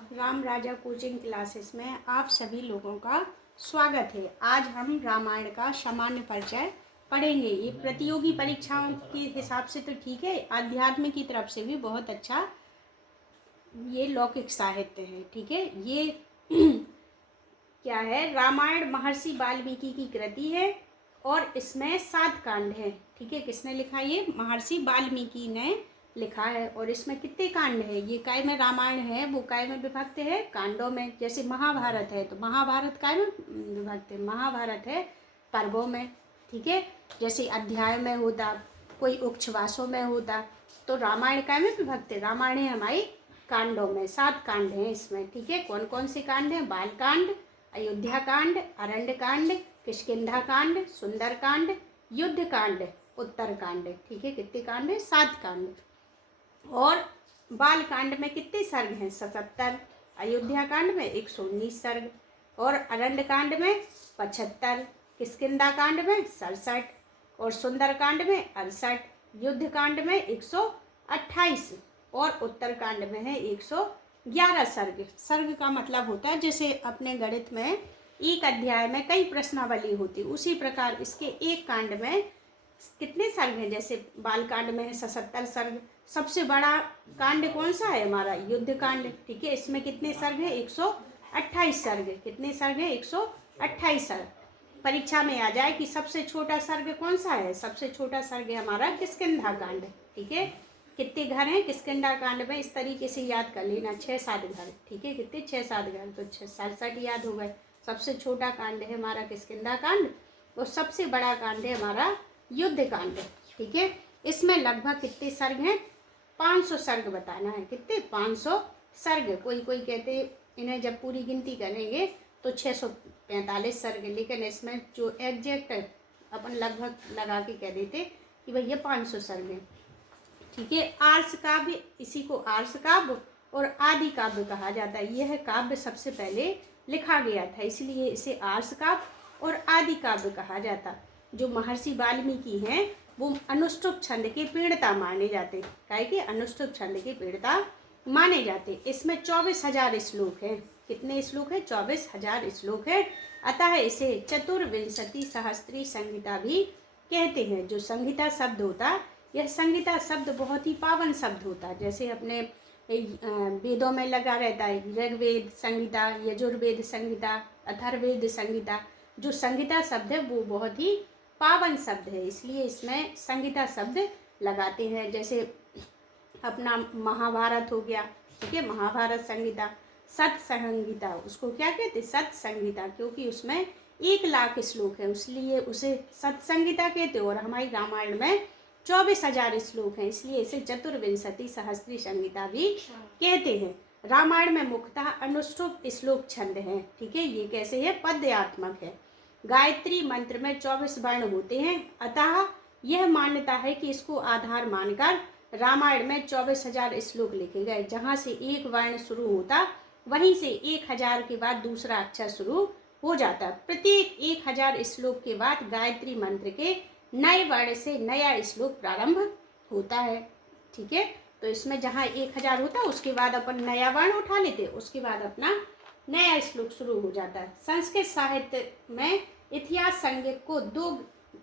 राम राजा coaching classes में आप सभी लोगों का स्वागत है। आज हम रामायण का सामान्य परिचय पढ़ेंगे। ये प्रतियोगी परीक्षाओं के हिसाब से तो ठीक है, आध्यात्म की तरफ से भी बहुत अच्छा ये लौकिक साहित्य है। ठीक है, ये क्या है, रामायण महर्षि वाल्मीकि की कृति है और इसमें 7 कांड हैं। ठीक है, किसने लिखा? ये महर्षि वाल्मीकि ने लिखा है। और इसमें कितने कांड है? ये काय में रामायण है वो काय में विभक्त है? कांडों में। जैसे महाभारत है तो महाभारत काय में विभक्त है? महाभारत है पर्वों में। ठीक है, जैसे अध्याय में होता, कोई उच्छवासों में होता, तो रामायण काय में विभक्त है? रामायण है हमारी कांडों में। 7 कांड हैं इसमें। ठीक है, कौन कौन से कांड हैं? बाल कांड, अयोध्या कांड, अरण्य कांड, किष्किंधा कांड, सुंदर कांड, युद्ध कांड, उत्तर कांड। ठीक है, कितने कांड हैं? 7 कांड। और बाल कांड में कितने सर्ग हैं? 77। अयोध्या कांड में 119 सर्ग और अरण्य कांड में 75, किष्किंधा कांड में 67 और सुंदर कांड में 68, युद्ध कांड में 128 और उत्तर कांड में है 111 सर्ग। सर्ग का मतलब होता है जैसे अपने गणित में एक अध्याय में कई प्रश्नावली होती, उसी प्रकार इसके एक कांड में कितने सर्ग हैं? जैसे बाल कांड में है 77 सर्ग। सबसे बड़ा कांड कौन सा है? हमारा युद्ध कांड। ठीक है, इसमें कितने सर्ग है? 128 सर्ग। कितने सर्ग है? 128 सर्ग। परीक्षा में आ जाए कि सबसे छोटा सर्ग कौन सा है? सबसे छोटा सर्ग है हमारा किष्किंधा कांड। ठीक है, कितने घर हैं किष्किंधा कांड में? इस तरीके से याद कर लेना, 6-7 घर। ठीक है, कितने? 6-7 घर, तो 67 याद हो गए। सबसे छोटा कांड है हमारा किष्किंधा कांड और सबसे बड़ा कांड है हमारा युद्ध कांड। ठीक है, इसमें लगभग कितने सर्ग हैं? 500 सर्ग बताना है। कितने? 500 सर्ग। कोई कोई कहते इन्हें जब पूरी गिनती करेंगे तो 645 सर्ग, लेकिन इसमें जो एग्जैक्ट अपन लगभग लगा के कह देते कि भैया 500 सर्ग हैं। ठीक है, आर्ष काव्य, इसी को आर्ष काव्य और आदि काव्य कहा जाता है। यह काव्य सबसे पहले लिखा गया था, इसलिए इसे आर्ष काव्य और आदि काव्य कहा जाता। जो महर्षि वाल्मीकि हैं वो अनुष्टुप छंद के प्रणेता माने जाते। काहे के? अनुष्टुप छंद के प्रणेता माने जाते। इसमें 24,000 श्लोक हैं। कितने श्लोक हैं? 24,000 श्लोक हैं। अतः इसे चतुर्विंशति सहस्त्री संहिता भी कहते हैं। जो संहिता शब्द होता, यह संहिता शब्द बहुत ही पावन शब्द होता। जैसे अपने वेदों में लगा रहता है ऋग्वेद संहिता, यजुर्वेद संहिता, अथर्ववेद संहिता। जो संहिता शब्द है वो बहुत ही पावन शब्द है, इसलिए इसमें संहिता शब्द लगाते हैं। जैसे अपना महाभारत हो गया। ठीक है, महाभारत संहिता। सत संहिता, उसको क्या कहते? सत संहिता, क्योंकि उसमें 1,00,000 श्लोक है, इसलिए उसे सत संहिता कहते हैं। और हमारी रामायण में 24,000 श्लोक हैं, इसलिए इसे चतुर्विंशति सहस्त्री संहिता भी कहते हैं। रामायण में मुख्यतः अनुष्टुप श्लोक छंद हैं। ठीक है, ये कैसे है? पद्यात्मक है। गायत्री मंत्र में 24 वर्ण होते हैं, अतः यह मान्यता है कि इसको आधार मानकर रामायण में 24,000 श्लोक लिखे गए। जहाँ से एक वर्ण शुरू होता वहीं से 1,000 के बाद दूसरा अक्षर शुरू हो जाता। प्रत्येक 1,000 श्लोक के बाद गायत्री मंत्र के नए वर्ण से नया श्लोक प्रारंभ होता है। ठीक है, तो इसमें जहाँ 1,000 होता उसके बाद अपन नया वर्ण उठा लेते, उसके बाद अपना नया श्लोक शुरू हो जाता है। संस्कृत साहित्य में इतिहास संज्ञक को 2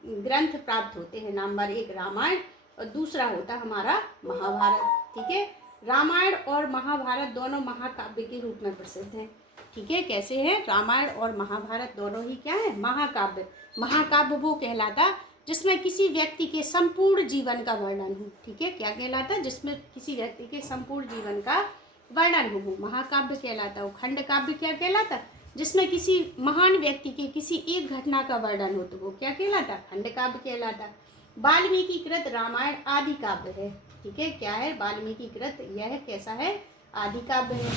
ग्रंथ प्राप्त होते हैं। नंबर 1 रामायण और दूसरा होता हमारा महाभारत। ठीक है, रामायण और महाभारत दोनों महाकाव्य के रूप में प्रसिद्ध हैं। ठीक है, कैसे हैं? रामायण और महाभारत दोनों ही क्या है? महाकाव्य। महाकाव्य वो कहलाता जिसमें किसी व्यक्ति के संपूर्ण जीवन का वर्णन हो। ठीक है, क्या कहलाता? जिसमें किसी व्यक्ति के संपूर्ण जीवन का वर्णन हो, महाकाव्य कहलाता। वो खंड काव्य क्या कहलाता? जिसमें किसी महान व्यक्ति के किसी एक घटना का वर्णन हो तो वो क्या कहलाता? खंड काव्य कहलाता। वाल्मीकि कृत रामायण आदि काव्य है। ठीक है, क्या है? वाल्मीकि कृत यह कैसा है? आदि काव्य है।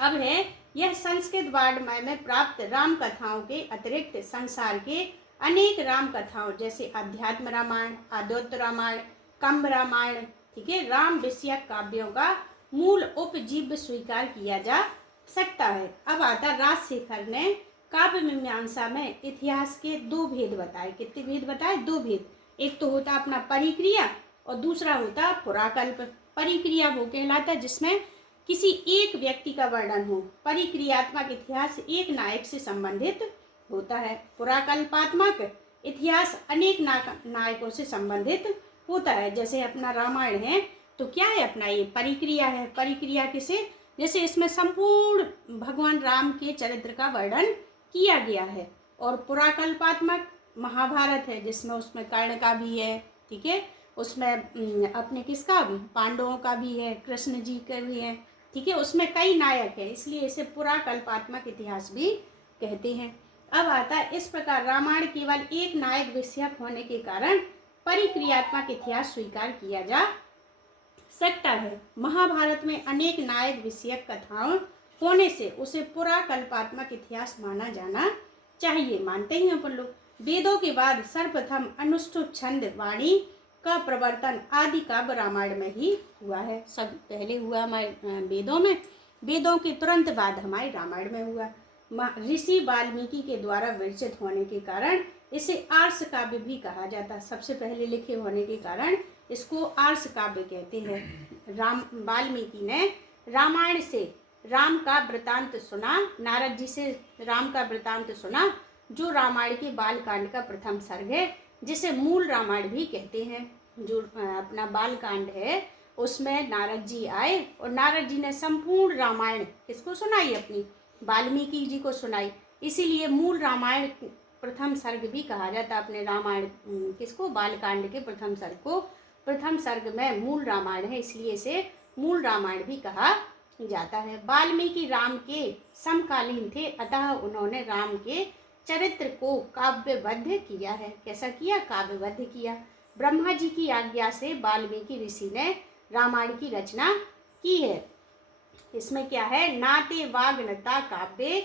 अब है यह संस्कृत वाङ्मय में प्राप्त राम कथाओं के अतिरिक्त संसार के अनेक राम कथाओं जैसे अध्यात्म रामायण, आद्योत रामायण, कंब रामायण, ठीक है, राम विषयक काव्यों का मूल उपजीव्य स्वीकार किया जा सकता है। अब आता राजशेखर ने काव्य मीमांसा में इतिहास के 2 भेद बताए। कितने भेद बताए? 2 भेद। एक तो होता अपना परिक्रिया और दूसरा होता पुराकल्प। परिक्रिया वो कहलाता जिसमें किसी एक व्यक्ति का वर्णन हो। परिक्रियात्मक इतिहास एक नायक से संबंधित होता है। पुराकल्पात्मक इतिहास अनेक नायकों से संबंधित होता है। जैसे अपना रामायण है तो क्या है अपना, ये परिक्रिया है। परिक्रिया किसे, जैसे इसमें संपूर्ण भगवान राम के चरित्र का वर्णन किया गया है। और पुराकल्पात्मक महाभारत है जिसमें उसमें कर्ण का भी है, ठीक है, उसमें अपने किसका, पांडवों का भी है, कृष्ण जी का भी है, ठीक है, उसमें कई नायक है, इसलिए इसे पुराकल्पात्मक इतिहास भी कहते हैं। अब आता है इस प्रकार रामायण केवल एक नायक विषयक होने के कारण परिक्रियात्मक इतिहास स्वीकार किया जा सकता है। महाभारत में अनेक नायक विषयक कथाओं होने से उसे पुराकल्पात्मक इतिहास माना जाना चाहिए। मानते ही अपन लोग। वेदों के बाद सर्वप्रथम अनुष्ठुप छंद वाणी का प्रवर्तन आदि काव्य रामायण में ही हुआ है। सब पहले हुआ हमारे वेदों में, वेदों के तुरंत बाद हमारे रामायण में हुआ। ऋषि वाल्मीकि के द्वारा विरचित होने के कारण इसे आर्ष काव्य भी कहा जाता है। सबसे पहले लिखे होने के कारण इसको आर्ष काव्य कहते हैं। वाल्मीकि ने रामायण से राम का वृतांत सुना, नारद जी से राम का वृतांत सुना, जो रामायण के बाल कांड का प्रथम सर्ग है, जिसे मूल रामायण भी कहते हैं। जो अपना बाल कांड है उसमें नारद जी आए और नारद जी ने संपूर्ण रामायण किसको सुनाई, अपनी वाल्मीकि जी को सुनाई, इसीलिए मूल रामायण प्रथम सर्ग भी कहा जाता। अपने रामायण किसको, बालकांड के प्रथम सर्ग को प्रथम सर्ग में मूल रामायण है, इसलिए इसे मूल रामायण भी कहा जाता है। वाल्मीकि राम के समकालीन थे, अतः उन्होंने राम के चरित्र को काव्यबद्ध किया है। कैसा किया, काव्यबद्ध किया। ब्रह्मा जी की आज्ञा से वाल्मीकि ऋषि ने रामायण की रचना की है। इसमें क्या है, नाते वाग्नता काव्ये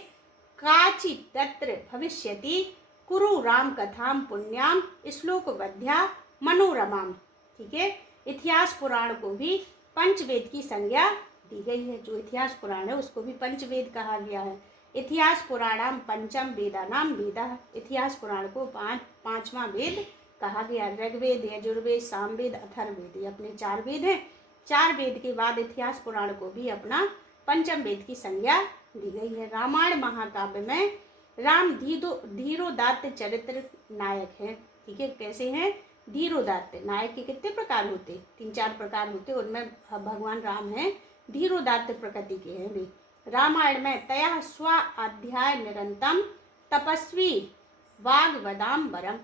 काचित् तत्र भविष्यति कुरु राम कथाम पुण्याम श्लोकबद्ध्या मनोरमाम। ठीक है, इतिहास पुराण को भी पंचवेद की संज्ञा दी गई है। जो इतिहास पुराण है उसको भी पंचवेद कहा गया है। इतिहास पुराणाम पंचम वेदानाम वेदा, इतिहास पुराण को पांचवा वेद कहा गया। ऋग्वेद, यजुर्वेद, सामवेद, अथर्ववेद, ये अपने चार वेद हैं। चार वेद के बाद इतिहास पुराण को भी अपना पंचम वेद की संज्ञा दी गई है। रामायण महाकाव्य में राम धीरोदात्त चरित्र नायक है। ठीक है, कैसे हैं, धीरोदात्त। नायक के कितने प्रकार होते, 3-4 प्रकार होते, उनमें भगवान राम है धीरोदात्त प्रकृति के हैं वे। रामायण में तया स्व अध्याय निरंतम तपस्वी वाग्वदाम्बरम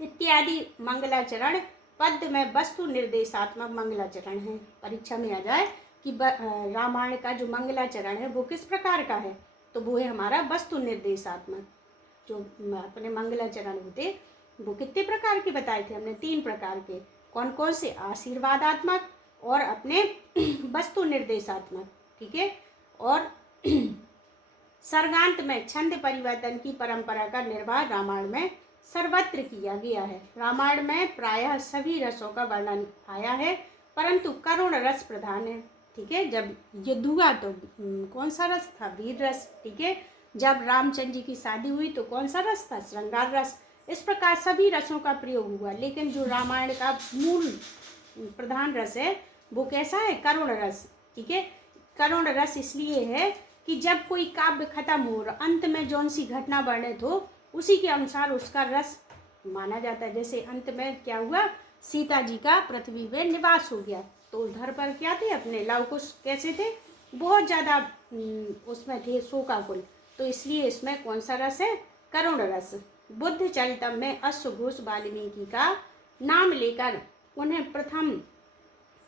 इत्यादि मंगलाचरण पद्य में वस्तु निर्देशात्मक मंगलाचरण है। परीक्षा में आ जाए कि रामायण का जो मंगलाचरण है वो किस प्रकार का है, तो वो है हमारा वस्तु निर्देशात्मक। जो अपने मंगलाचरण होते वो कितने प्रकार के बताए थे हमने, 3 प्रकार के। कौन कौन से, आशीर्वादात्मक और अपने वस्तु निर्देशात्मक। ठीक है, और सर्गांत में छंद परिवर्तन की परंपरा का निर्वाह रामायण में सर्वत्र किया गया है। रामायण में प्रायः सभी रसों का वर्णन आया है, परंतु करुण रस प्रधान है। ठीक है, जब युद्ध हुआ तो कौन सा रस था, वीर रस। ठीक है, जब रामचंद्र जी की शादी हुई तो कौन सा रस था, श्रृंगार रस। इस प्रकार सभी रसों का प्रयोग हुआ, लेकिन जो रामायण का मूल प्रधान रस है वो कैसा है, करुण रस। ठीक है, करुण रस इसलिए है कि जब कोई काव्य खत्म हो और अंत में जौन सी घटना वर्णित हो उसी के अनुसार उसका रस माना जाता है। जैसे अंत में क्या हुआ, सीता जी का पृथ्वी में निवास हो गया, तो उधर पर क्या थे, अपने लव कुश कैसे थे, बहुत ज़्यादा उसमें थे शोकाकुल, तो इसलिए इसमें कौन सा रस है, करुण रस। बुद्ध चरितम में अश्वघोष वाल्मीकि का नाम लेकर उन्हें प्रथम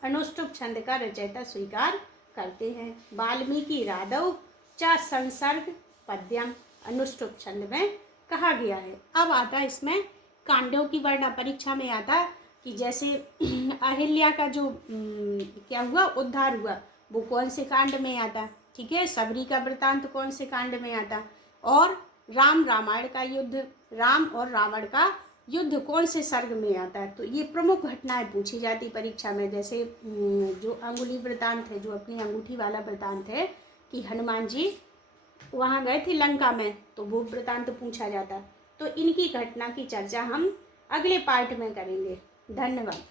अनुष्टुप छंद का रचयिता स्वीकार करते हैं। वाल्मीकि राधव च संसर्ग पद्यम अनुष्टुप छंद में कहा गया है। अब आता है इसमें कांडों की वर्णना। परीक्षा में आता कि जैसे अहिल्या का जो क्या हुआ, उद्धार हुआ, वो कौन से कांड में आता। ठीक है, सबरी का वृतांत कौन से कांड में आता, और रामायण का युद्ध, राम और रावण का युद्ध कौन से सर्ग में आता है। तो ये प्रमुख घटनाएं पूछी जाती परीक्षा में। जैसे जो अंगुली वृतांत है, जो अपनी अंगूठी वाला वृतांत है कि हनुमान जी वहाँ गए थे लंका में, तो वो वृतांत पूछा जाता। तो इनकी घटना की चर्चा हम अगले पार्ट में करेंगे। धन्यवाद।